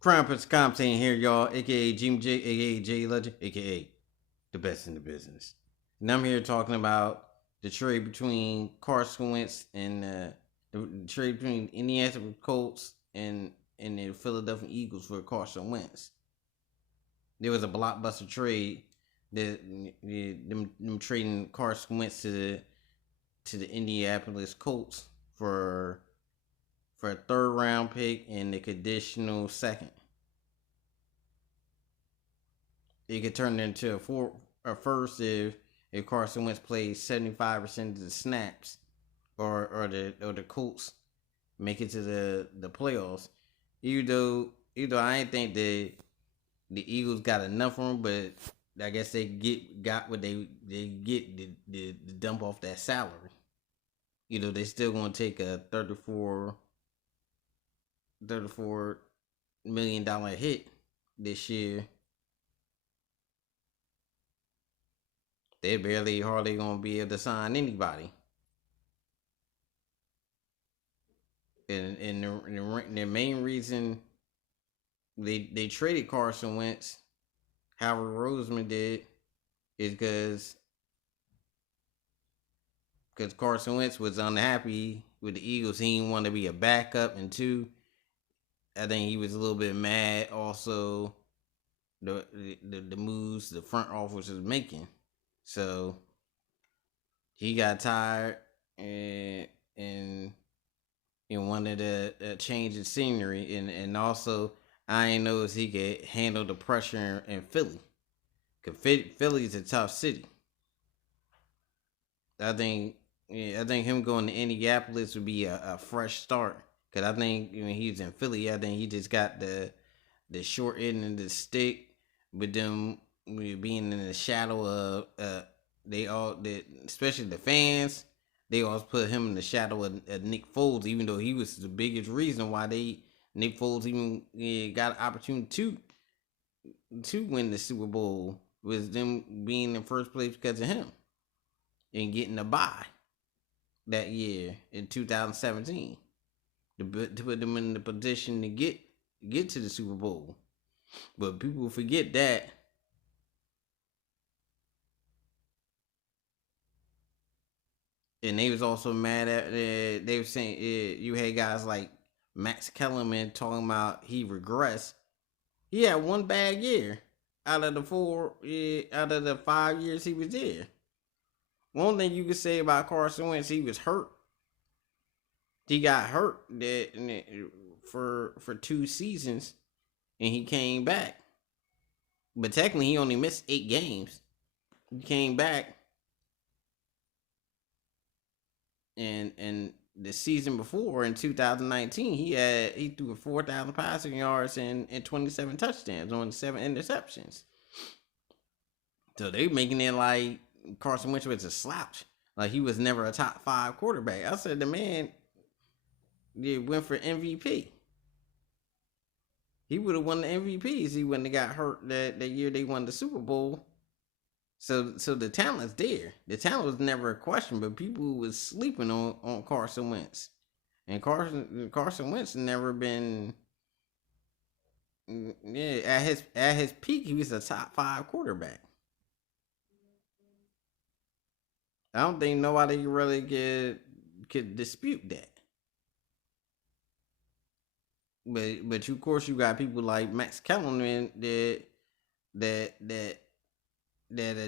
Krampus commentating here, y'all, aka Jim J, aka J Legend, aka the best in the business. And I'm here talking about the trade between Carson Wentz and the trade between Indianapolis Colts and the Philadelphia Eagles for Carson Wentz. There was a blockbuster trade that them trading Carson Wentz to the Indianapolis Colts for a third round pick and a conditional second. It could turn into a first if Carson Wentz plays 75% of the snaps, or the Colts make it to the playoffs. Even though I didn't think the Eagles got enough for him, but I guess they got what they get the dump off that salary. They still gonna take a 34 million dollar hit this year. They barely hardly gonna be able to sign anybody. And the main reason they traded Carson Wentz, Howard Roseman did, is because Carson Wentz was unhappy with the Eagles. He didn't want to be a backup, and two, I think he was a little bit mad. Also, the moves the front office was making, so he got tired and wanted to change the scenery, and also I ain't know if he could handle the pressure in Philly. Cause Philly's a tough city. I think I think him going to Indianapolis would be a fresh start. Cause I think when he's in Philly, I think he just got the short end of the stick with them being in the shadow of especially the fans. They always put him in the shadow of Nick Foles, even though he was the biggest reason why Nick Foles even got an opportunity to win the Super Bowl, was them being in first place because of him and getting a bye that year in 2017 to put them in the position to get to the Super Bowl. But people forget that. And they was also mad at they were saying you had guys like Max Kellerman talking about he regressed. He had one bad year out of the 5 years he was there. One thing you could say about Carson Wentz, he was hurt. He got hurt for 2 seasons, and he came back. But technically, he only missed 8 games. He came back, and the season before in 2019, he threw 4,000 passing yards and 27 touchdowns on 7 interceptions. So they making it like Carson Wentz was a slouch, like he was never a top 5 quarterback. I said the man went for MVP. He would have won the MVPs. He wouldn't have got hurt that year they won the Super Bowl. So the talent's there. The talent was never a question, but people was sleeping on Carson Wentz. And Carson Wentz never been, at his peak he was a top 5 quarterback. I don't think nobody really could dispute that. But of course you got people like Max Kellerman that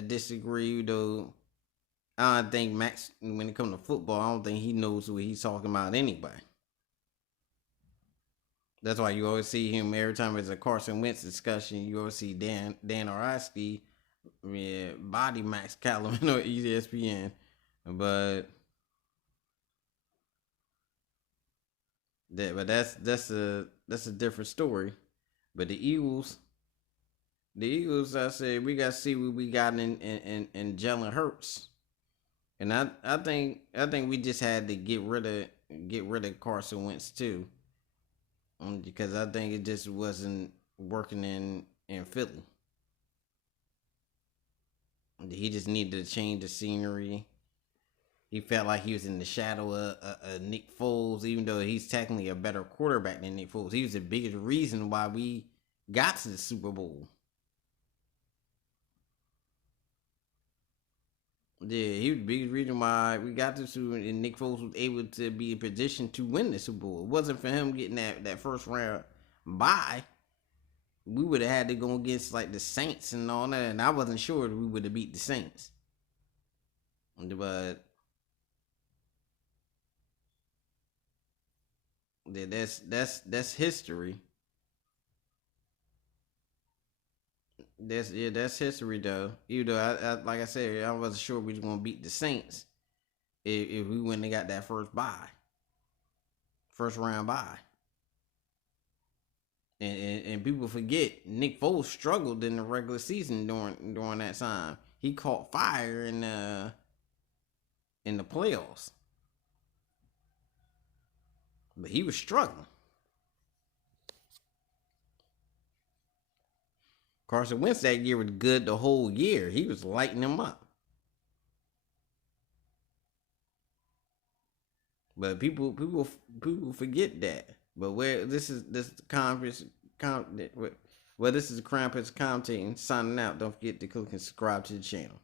disagree. Though I don't think Max, when it comes to football, I don't think he knows what he's talking about anyway. That's why you always see him every time there's a Carson Wentz discussion. You always see Dan Orlovsky, body Max Kellerman or ESPN, but that's a different story. But the Eagles, I said we got to see what we got in Jalen Hurts, and I think we just had to get rid of Carson Wentz too, because I think it just wasn't working in Philly. He just needed to change the scenery, He felt like he was in the shadow of Nick Foles, even though he's technically a better quarterback than Nick Foles. He was the biggest reason why we got to the Super Bowl. Yeah, he was the biggest reason why we got to Super Bowl, and Nick Foles was able to be in position to win the Super Bowl. It wasn't for him getting that first round bye. We would have had to go against like the Saints and all that, and I wasn't sure we would have beat the Saints. But yeah, that's history. That's history though. Even though like I said, I wasn't sure we was gonna beat the Saints if we wouldn't have got that first round bye. And people forget Nick Foles struggled in the regular season during that time. He caught fire in the playoffs, but he was struggling. Carson Wentz that year was good the whole year. He was lighting them up. But people forget that. But where this conference well, this is the Krampus commentating signing out. Don't forget to click and subscribe to the channel.